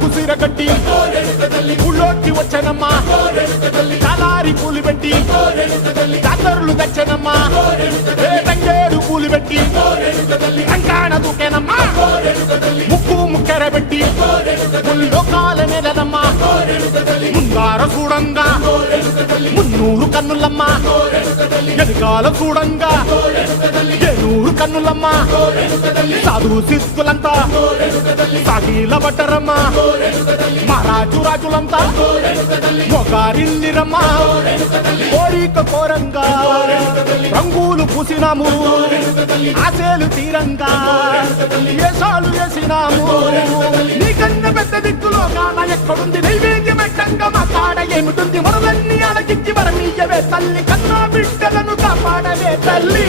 కుసిరగట్టి ఊళ్ళోకి వచ్చనమ్మా చాలారి పూలు పెట్టి జాతరలు తెచ్చనమ్మా తంగేడు పూలు పెట్టి రంగాణ దూకేనమ్మా ముక్కు ముక్కెర పెట్టి ముల్లోకాల నెలనమ్మా ముందార చూడంగా మున్నూరు కన్నులమ్మా ఎదుగాల చూడంగా ఏనూరు కన్నులమ్మా సాధు సిద్ధులంతా సాగిల బట్టరమ్మా మహారాజు రాజులంతా మొగారిల్లిరమ్మా కోరిక కోరంగా రంగులు పూసినాము ఆశలు తీరంగా ఏసాలు వేసినాము నీకన్నా పెద్ద దిక్కులో కాన ఎక్కడుంది నైవేద్యం ఎట్టంగా మా కాడ ఏమిటుంది మొదలన్నీ అలకించి వరమీయవే తల్లి కన్నా బిడ్డలను కాపాడవే తల్లి